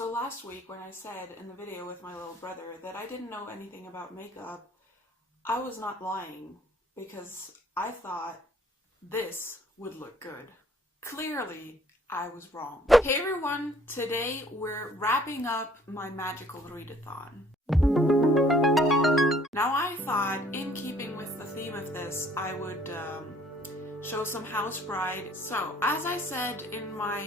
So last week when I said in the video with my little brother that I didn't know anything about makeup, I was not lying because I thought this would look good. Clearly, I was wrong. Hey everyone, today we're wrapping up my Magical Readathon. Now I thought, in keeping with the theme of this, I would show some House Bride. So, as I said in my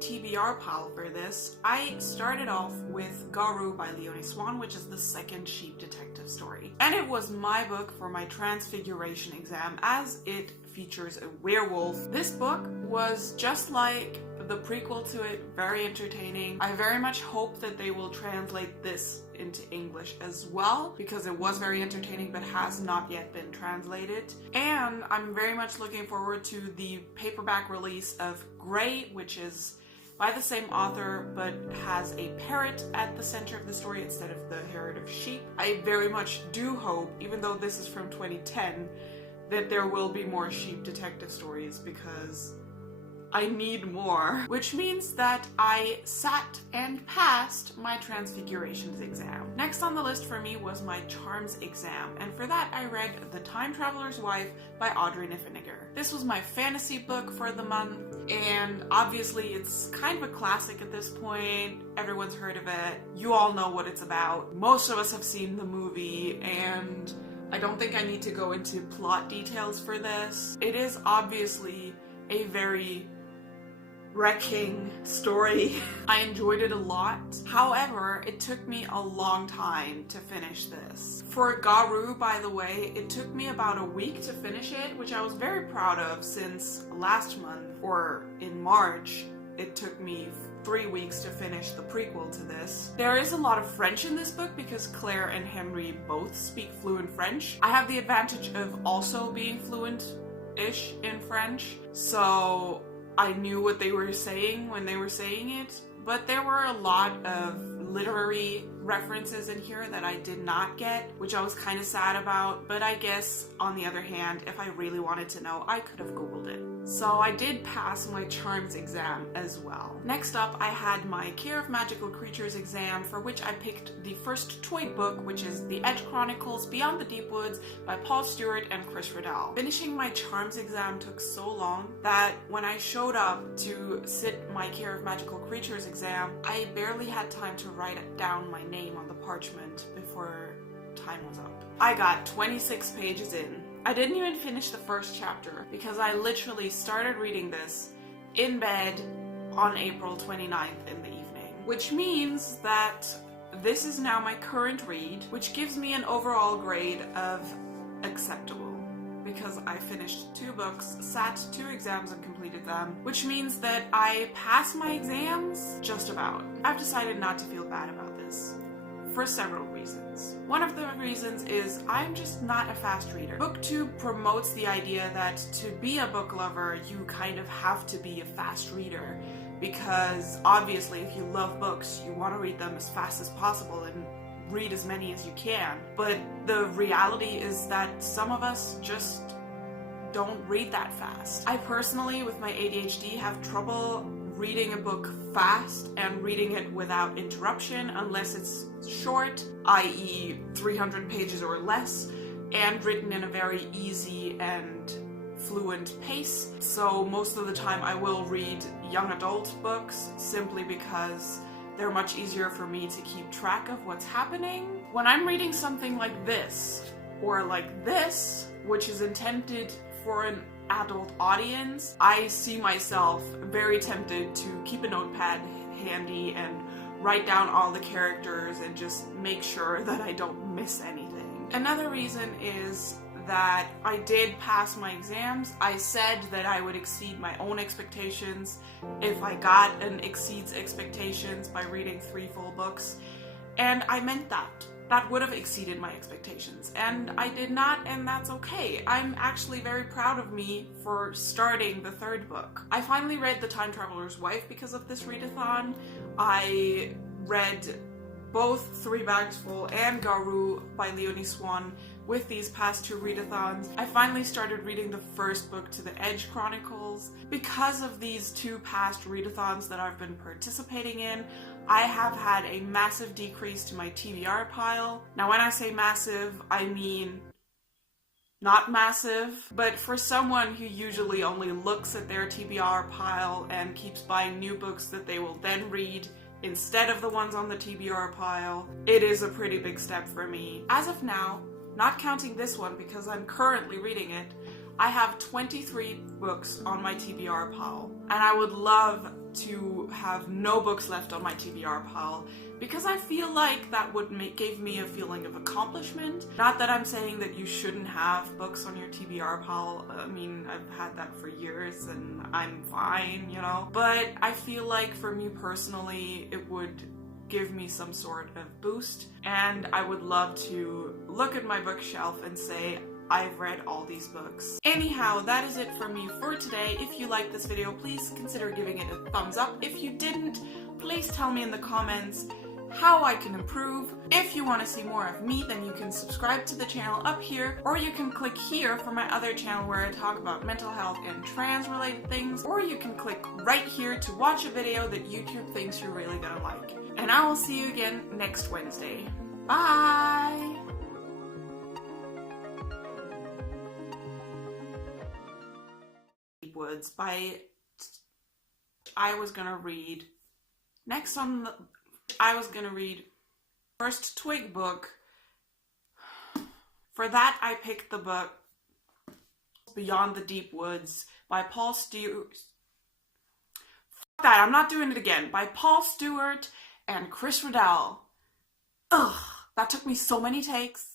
TBR pile for this, I started off with Garou by Leonie Swann, which is the second sheep detective story. And it was my book for my transfiguration exam, as it features a werewolf. This book was just like the prequel to it, very entertaining. I very much hope that they will translate this into English as well, because it was very entertaining but has not yet been translated. And I'm very much looking forward to the paperback release of Grey, which is by the same author but has a parrot at the center of the story instead of the herd of sheep. I very much do hope, even though this is from 2010, that there will be more sheep detective stories because I need more. Which means that I sat and passed my Transfigurations exam. Next on the list for me was my Charms exam, and for that I read The Time Traveler's Wife by Audrey Niffenegger. This was my fantasy book for the month, and obviously it's kind of a classic at this point. Everyone's heard of it. You all know what it's about. Most of us have seen the movie, and I don't think I need to go into plot details for this. It is obviously a very wrecking story. I enjoyed it a lot. However, it took me a long time to finish this. For Garou, by the way, it took me about a week to finish it, which I was very proud of since last month, or in March, it took me 3 weeks to finish the prequel to this. There is a lot of French in this book because Claire and Henry both speak fluent French. I have the advantage of also being fluent-ish in French, so I knew what they were saying when they were saying it, but there were a lot of literary references in here that I did not get, which I was kind of sad about, but I guess, on the other hand, if I really wanted to know, I could have Googled it. So I did pass my Charms exam as well. Next up, I had my Care of Magical Creatures exam, for which I picked the first toy book, which is The Edge Chronicles Beyond the Deepwoods by Paul Stewart and Chris Riddell. Finishing my Charms exam took so long that when I showed up to sit my Care of Magical Creatures exam, I barely had time to write down my name on the parchment before time was up. I got 26 pages in. I didn't even finish the first chapter because I literally started reading this in bed on April 29th in the evening. Which means that this is now my current read, which gives me an overall grade of acceptable, because I finished 2 books, sat 2 exams and completed them, which means that I passed my exams just about. I've decided not to feel bad about this for several reasons. One of the reasons is I'm just not a fast reader. BookTube promotes the idea that to be a book lover, you kind of have to be a fast reader, because obviously if you love books, you want to read them as fast as possible and read as many as you can. But the reality is that some of us just don't read that fast. I personally, with my ADHD, have trouble reading a book fast and reading it without interruption unless it's short, i.e. 300 pages or less, and written in a very easy and fluent pace. So most of the time I will read young adult books simply because they're much easier for me to keep track of what's happening. When I'm reading something like this, or like this, which is intended for an adult audience, I see myself very tempted to keep a notepad handy and write down all the characters and just make sure that I don't miss anything. Another reason is that I did pass my exams. I said that I would exceed my own expectations if I got an exceeds expectations by reading 3 full books, and I meant that. That would have exceeded my expectations, and I did not, and that's okay. I'm actually very proud of me for starting the 3rd book. I finally read The Time Traveler's Wife because of this readathon. I read both 3 Bags Full and Garou by Leonie Swann with these past 2 readathons. I finally started reading the first book to The Edge Chronicles. Because of these 2 past readathons that I've been participating in, I have had a massive decrease to my TBR pile. Now when I say massive, I mean not massive, but for someone who usually only looks at their TBR pile and keeps buying new books that they will then read instead of the ones on the TBR pile, it is a pretty big step for me. As of now, not counting this one because I'm currently reading it, I have 23 books on my TBR pile, and I would love to have no books left on my TBR pile because I feel like that would give me a feeling of accomplishment. Not that I'm saying that you shouldn't have books on your TBR pile. I mean, I've had that for years and I'm fine, you know, but I feel like for me personally, it would give me some sort of boost, and I would love to look at my bookshelf and say, I've read all these books. Anyhow, that is it for me for today. If you liked this video, please consider giving it a thumbs up. If you didn't, please tell me in the comments how I can improve. If you want to see more of me, then you can subscribe to the channel up here, or you can click here for my other channel where I talk about mental health and trans related things, or you can click right here to watch a video that YouTube thinks you're really gonna like. And I will see you again next Wednesday. Bye! Deepwoods by... I was gonna read First Twig book. For that, I picked the book Beyond the Deepwoods by Paul Stewart. Fuck that, I'm not doing it again. By Paul Stewart and Chris Riddell. Ugh, that took me so many takes.